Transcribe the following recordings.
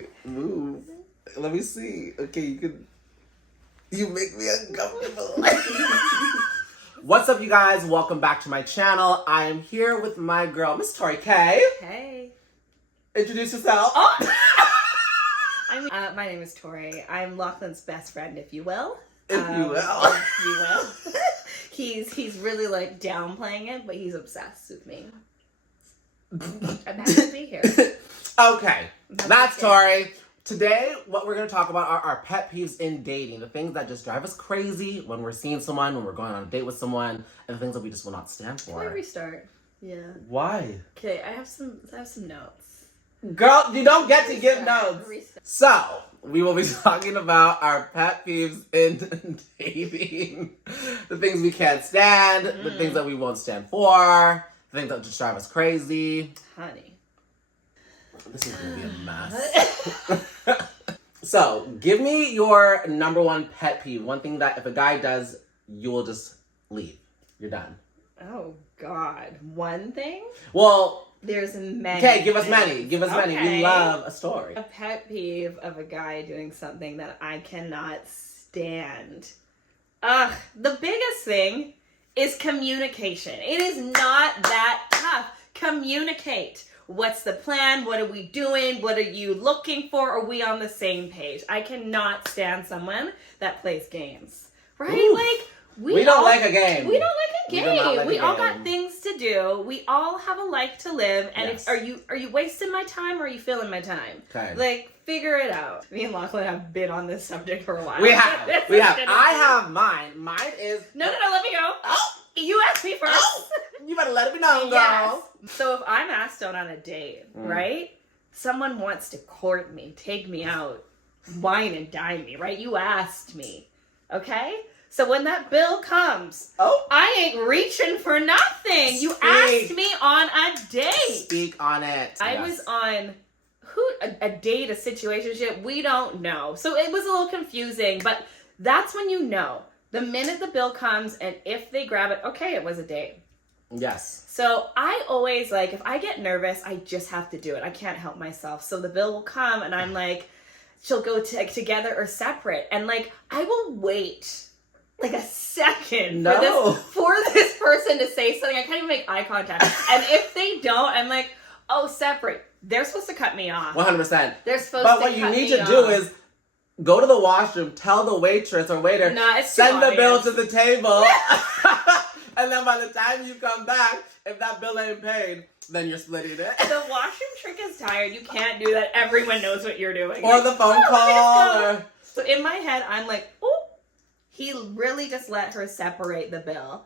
Okay, move. Let me see. Okay, you make me uncomfortable. What's up, you guys? Welcome back to my channel. I am here with my girl, Miss Tori K. Hey. Introduce yourself. Oh. My name is Tori. I'm Lachlan's best friend, if you will. If you will. He's really like downplaying it, but he's obsessed with me. I'm happy to be here. Okay, that's Tori. Today, what we're going to talk about are our pet peeves in dating. The things that just drive us crazy when we're seeing someone, when we're going on a date with someone, and the things that we just will not stand for. Can I restart? Yeah. Why? Okay, I have some notes. Girl, you don't get to give notes. So, we will be talking about our pet peeves in dating. The things we can't stand, the things that we won't stand for, the things that just drive us crazy. Honey. This is going to be a mess. So, give me your number one pet peeve. One thing that if a guy does, you will just leave. You're done. Oh, God. One thing? Well... There's many. Okay, give us many. Give us many. We love a story. A pet peeve of a guy doing something that I cannot stand. The biggest thing is communication. It is not that tough. Communicate. What's the plan? What are we doing? What are you looking for? Are we on the same page? I cannot stand someone that plays games. Right? Ooh. Like, we don't like a game. We don't like a game. We all game. got things to do. We all have a life to live. And yes. are you wasting my time or are you filling my time? Okay. Like, figure it out. Me and Lachlan have been on this subject for a while. We have. I have mine. Mine is... No, let me go. Oh, you asked me first. Oh, you better let it be known, girl. Yes. So if I'm asked out on a date, right? Someone wants to court me, take me out, wine and dine me, right? You asked me. Okay? So when that bill comes, I ain't reaching for nothing. You asked me on a date. Speak on it. I was on a date, a situationship. We don't know. So it was a little confusing, but that's when you know. The minute the bill comes and if they grab it, okay, it was a date. Yes. So I always if I get nervous, I just have to do it. I can't help myself. So the bill will come and I'm like, she'll go together or separate. And I will wait a second for this person to say something. I can't even make eye contact. And if they don't, I'm like, oh, separate. They're supposed to cut me off. 100%. They're supposed to cut me off. But what you need to do is go to the washroom, tell the waitress or waiter, send the bill to the table. And then by the time you come back, if that bill ain't paid, then you're splitting it. The washroom trick is tired. You can't do that. Everyone knows what you're doing. Or the phone call. So in my head, I'm like, oh, he really just let her separate the bill.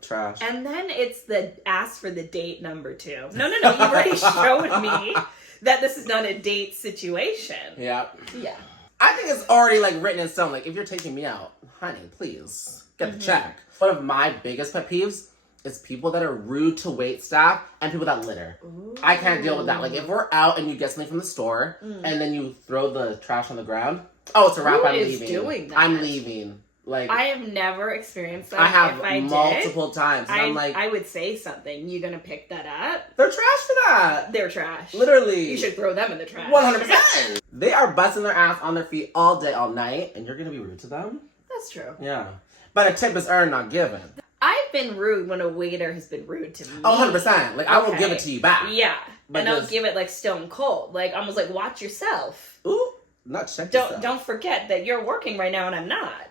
Trash. And then it's the ask for the date number 2. No. You've already showed me that this is not a date situation. Yeah. Yeah. I think it's already written in stone. If you're taking me out, honey, please get the check. One of my biggest pet peeves is people that are rude to wait staff and people that litter. Ooh. I can't deal with that. If we're out and you get something from the store and then you throw the trash on the ground, it's a wrap. I'm leaving. Doing that? I'm leaving. I have never experienced that. I have if multiple times. And I would say something. You gonna pick that up? They're trash for that. They're trash. Literally. You should throw them in the trash. 100%. They are busting their ass on their feet all day, all night, and you're gonna be rude to them? That's true. Yeah. But a tip is earned, not given. I've been rude when a waiter has been rude to me. 100%. I will give it to you back. Yeah. But I'll give it stone cold. Almost watch yourself. Ooh. Not check yourself. Don't forget that you're working right now and I'm not.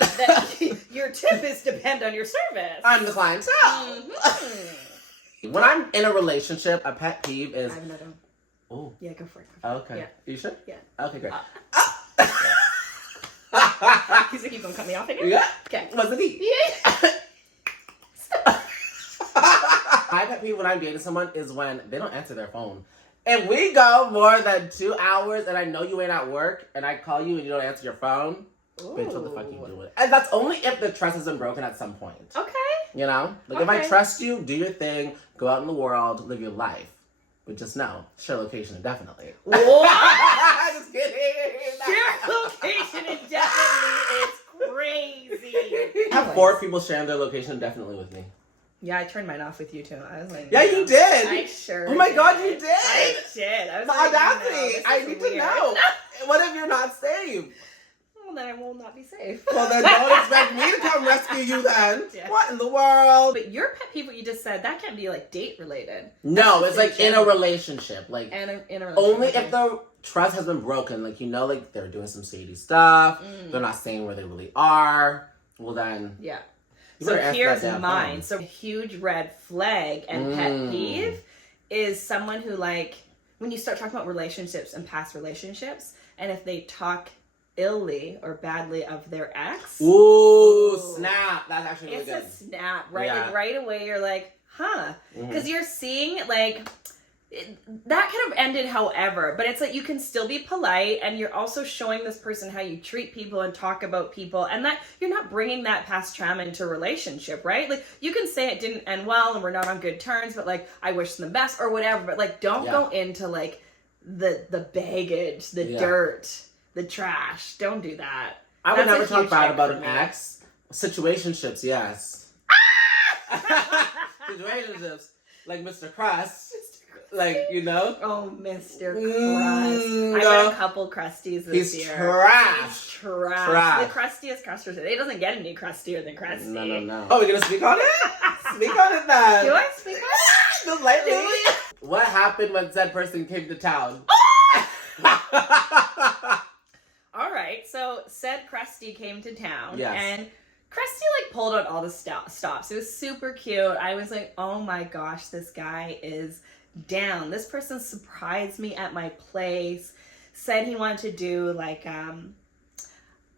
That your tip is depend on your service. I'm the clientele. When I'm in a relationship, a pet peeve is... I have another one. Oh. Yeah, go for it. Okay. Yeah. You sure? Yeah. Okay, great. He's like, you gonna cut me off again? Yeah. Okay. What's the deal? Yeah. My pet peeve when I'm dating someone is when they don't answer their phone. If we go more than 2 hours and I know you ain't at work and I call you and you don't answer your phone... Ooh. Bitch, what the fuck you doing? And that's only if the trust isn't broken at some point. Okay. You know? If I trust you, do your thing, go out in the world, live your life. But just know, share location indefinitely. What? Just kidding. Share location indefinitely is crazy. I have 4 people sharing their location indefinitely with me. Yeah, I turned mine off with you too. I was like, Yeah, you did. I sure. Oh my did. God, you did. I did. I was The like, audacity. no, this I is need weird. to know. What if you're not safe? Well, then I will not be safe. Well, then don't expect me to come rescue you then. Yeah. What in the world? But your pet peeve, what you just said, that can't be like date related. No, it's like in a relationship. Like And in a relationship. only if the trust has been broken. Like, you know, like they're doing some shady stuff. They're not saying where they really are. Well, then. Yeah. You So better answer here's that damn mine. phone. So a huge red flag and pet peeve is someone who, like, when you start talking about relationships and past relationships, and if they talk illy or badly of their ex. Ooh, snap. That's actually really good. It's a snap, right? Yeah. Like, right away you're like, huh. Because you're seeing, like, that could have ended however, but it's like you can still be polite, and you're also showing this person how you treat people and talk about people, and that you're not bringing that past trauma into a relationship, right? Like, you can say it didn't end well and we're not on good terms, but like, I wish them the best or whatever, but like, don't go into like the baggage, the dirt, the trash. Don't do that. I would never talk bad about an me. ex. Situationships, yes. Situationships. Like Mr. Crust. Like, you know? Oh, Mr. Crust. I got a couple crusties this year. He's trash. He's trash. The crustiest crusters. It doesn't get any crustier than crusty. No. Oh, we're gonna speak on it? Speak on it then. Do I speak on it? Just lightly. What happened when said person came to town? All right, so said Krusty came to town, Yes. and Krusty like pulled out all the stops. It was super cute. I was like, oh my gosh, this guy is down. This person surprised me at my place, said he wanted to do like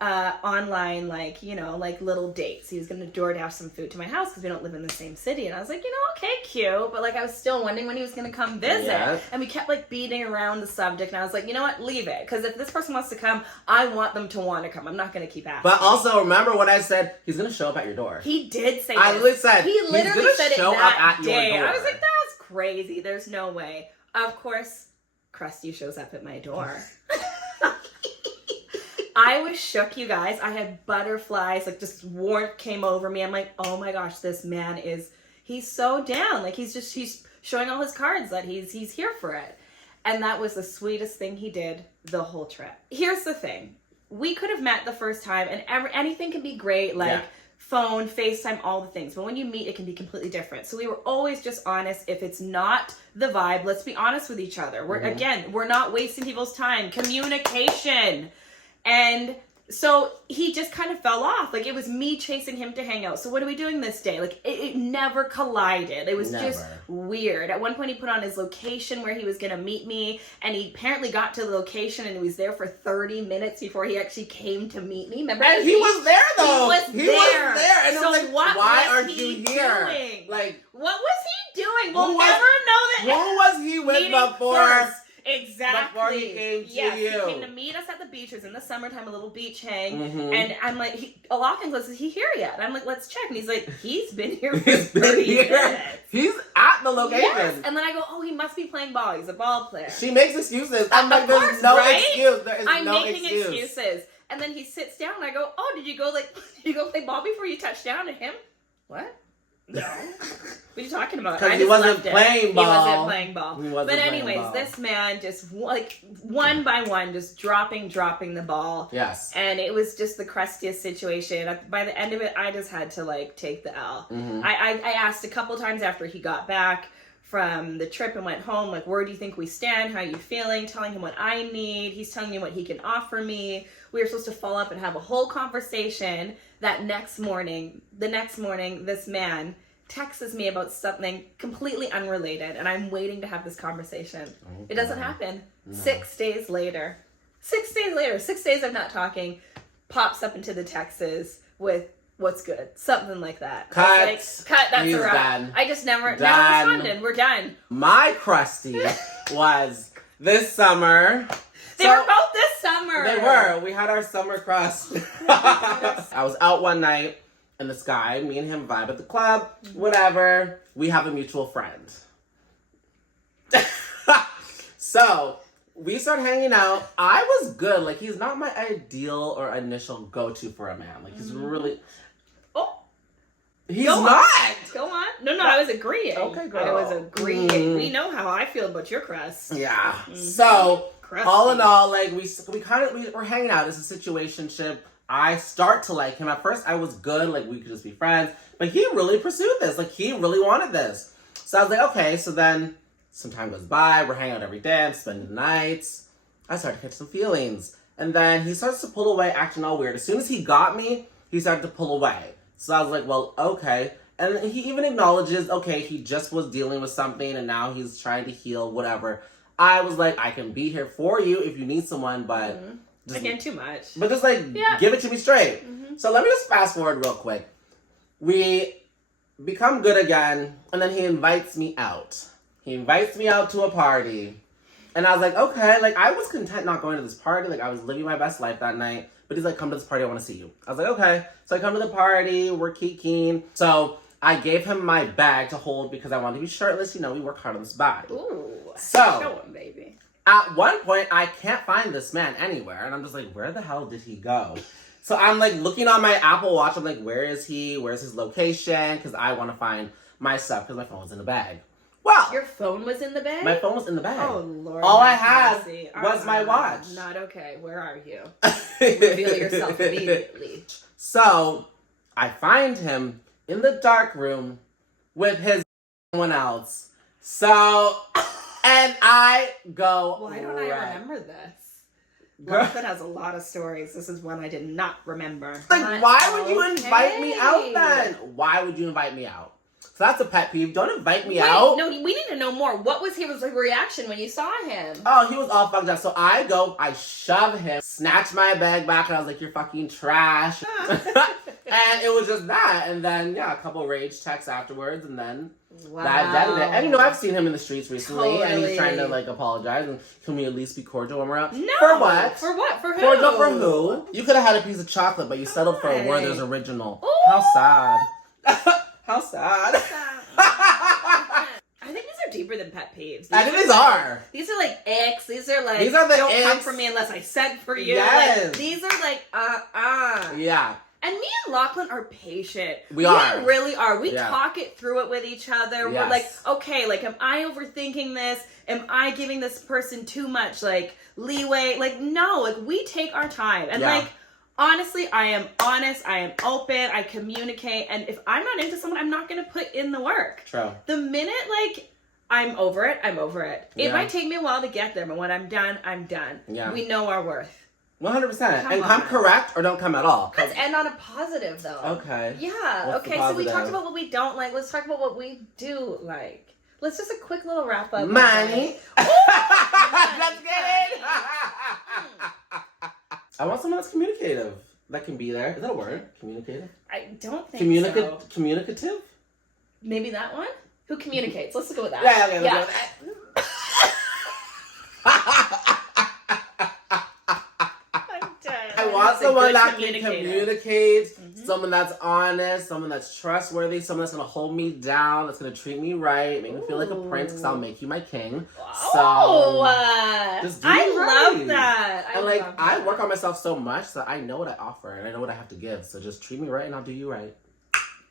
online, like, you know, like little dates. He was going to DoorDash some food to my house because we don't live in the same city. And I was like, you know, okay, cute. But like, I was still wondering when he was going to come visit. Yeah. And we kept like beating around the subject. And I was like, you know what, leave it. Because if this person wants to come, I want them to want to come. I'm not going to keep asking. But also, remember what I said? He's going to show up at your door. He did say I this. literally said, He he's literally gonna said it show up that at your day. door. I was like, that was crazy. There's no way. Of course, Krusty shows up at my door. I was shook, you guys. I had butterflies, like just warmth came over me. I'm like, oh my gosh, this man he's so down. Like he's showing all his cards that he's here for it. And that was the sweetest thing he did the whole trip. Here's the thing. We could have met the first time and anything can be great, like phone, FaceTime, all the things. But when you meet, it can be completely different. So we were always just honest. If it's not the vibe, let's be honest with each other. We're not wasting people's time. Communication. And so he just kind of fell off. Like, it was me chasing him to hang out. So what are we doing this day? Like, it never collided. It was just weird. At one point, he put on his location where he was going to meet me. And he apparently got to the location and he was there for 30 minutes before he actually came to meet me. Remember? And he was there, though. He was there. And so I was like, what why was aren't he you here? doing? Like, what was he doing? We'll who never know that. Who was he with Meeting before? first. Exactly. Before he came to you. He came to meet us at the beach. It was in the summertime, a little beach hang. Mm-hmm. And I'm like, Alakhan goes, is he here yet? And I'm like, let's check. And he's like, he's been here for He's 30 been here. minutes. He's at the location. Yes. And then I go, oh, he must be playing ball. He's a ball player. She makes excuses. I'm like, Of there's course, no right? excuse. There is I'm no making excuse. excuses. And then he sits down and I go, oh, did you go play ball before you touched down? And him, what? No. What are you talking about? Because he wasn't playing ball. He wasn't playing ball. But anyways, this man just, like, one by one, just dropping the ball. Yes. And it was just the crustiest situation. By the end of it, I just had to, like, take the L. Mm-hmm. I asked a couple times after he got back from the trip and went home, like, where do you think we stand? How are you feeling? Telling him what I need. He's telling me what he can offer me. We were supposed to follow up and have a whole conversation. The next morning, this man texts me about something completely unrelated, and I'm waiting to have this conversation. Oh, it doesn't happen. No. 6 days later, 6 days of not talking, pops up into the texts with what's good, something like that. Cut. Like, cut. That's a wrap. Done. I just never responded. We're done. My crusty was this summer. They were both this summer. They were. We had our summer crust. I was out one night, and this guy, me and him vibe at the club, whatever. We have a mutual friend. So, we start hanging out. I was good. Like, he's not my ideal or initial go-to for a man. Like, he's really... He's not. Go on. No, I was agreeing. Okay, girl. I was agreeing. We know how I feel about your crust. Yeah. So, Crusty. all in all, like, we're hanging out. It's a situationship. I start to like him. At first, I was good. Like, we could just be friends. But he really pursued this. Like, he really wanted this. So I was like, okay. So then some time goes by. We're hanging out every day. I'm spending the nights. I started to catch some feelings. And then he starts to pull away, acting all weird. As soon as he got me, he started to pull away. So I was like, well, okay. And he even acknowledges, okay, he just was dealing with something and now he's trying to heal, whatever. I was like, I can be here for you if you need someone, but... Just, again, too much. But just give it to me straight. So let me just fast forward real quick. We become good again, and then he invites me out. He invites me out to a party. And I was like, okay, like, I was content not going to this party. Like, I was living my best life that night. But he's like, come to this party, I want to see you. I was like, okay. So I come to the party, we're kikiing. So I gave him my bag to hold because I wanted to be shirtless. You know, we work hard on this body. Ooh. So, show him, baby. At one point, I can't find this man anywhere. And I'm just like, where the hell did he go? So I'm like looking on my Apple Watch. I'm like, where is he? Where's his location? Because I want to find my stuff because my phone was in the bag. Well, your phone was in the bag? My phone was in the bag. Oh, Lord. All I had was my watch. Not okay. Where are you? Reveal yourself immediately. So I find him in the dark room with his someone else. So, and I go, why don't I remember this? Lachlan has a lot of stories. This is one I did not remember. Like, why would you invite me out then? Why would you invite me out? So that's a pet peeve. Don't invite me out. No, we need to know more. What was his reaction when you saw him? Oh, he was all fucked up. So I go, I shove him, snatch my bag back, and I was like, you're fucking trash. And it was just that. And then, yeah, a couple rage texts afterwards, and then that ended it. And, you know, I've seen him in the streets recently, and he's trying to, like, apologize. And can we at least be cordial when we're out? No. For what? For what? For who? Cordial for who? You could have had a piece of chocolate, but you settled for a Werther's Original. Ooh. How sad. How sad. I think these are deeper than pet peeves. I think these are. These are like icks. These are the don't icks. come for me unless I sent for you. Yes. Like, these are like Yeah. And me and Lachlan are patient. We are. We really are. We talk it through it with each other. Yes. We're like, okay, like, am I overthinking this? Am I giving this person too much, like, leeway? Like, no. Like, we take our time. And, like, honestly, I am honest. I am open. I communicate. And if I'm not into someone, I'm not going to put in the work. True. The minute, like, I'm over it, I'm over it. It might take me a while to get there, but when I'm done, I'm done. Yeah. We know our worth. 100%. And come correct or don't come at all. Let's end on a positive, though. Okay. Yeah. What's okay, so we talked about what we don't like. Let's talk about what we do like. Let's just a quick little wrap up. Money. Let's get it. I want someone that's communicative. That can be there. Is that a word? Communicative? I don't think so. Communicative? Maybe that one? Who communicates? Let's go with that. Yeah, okay, let's go with that. I want someone that can communicate, someone that's honest, someone that's trustworthy, someone that's going to hold me down, that's going to treat me right, make me feel like a prince, because I'll make you my king. Just do love that. I work on myself so much that I know what I offer and I know what I have to give. So just treat me right and I'll do you right.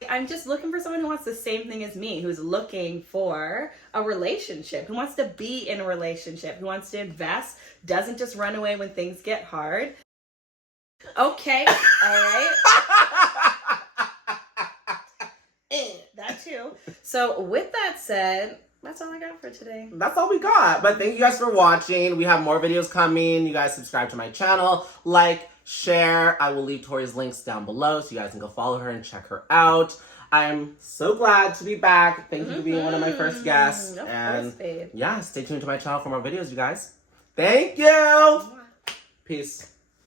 I'm just looking for someone who wants the same thing as me, who's looking for a relationship, who wants to be in a relationship, who wants to invest, doesn't just run away when things get hard. Okay, all right. That too. So with that said, that's all I got for today. That's all we got. But thank you guys for watching. We have more videos coming. You guys subscribe to my channel. Like, share. I will leave Tori's links down below so you guys can go follow her and check her out. I'm so glad to be back. Thank you for being one of my first guests. Of course, babe. Yeah, stay tuned to my channel for more videos, you guys. Thank you. Peace.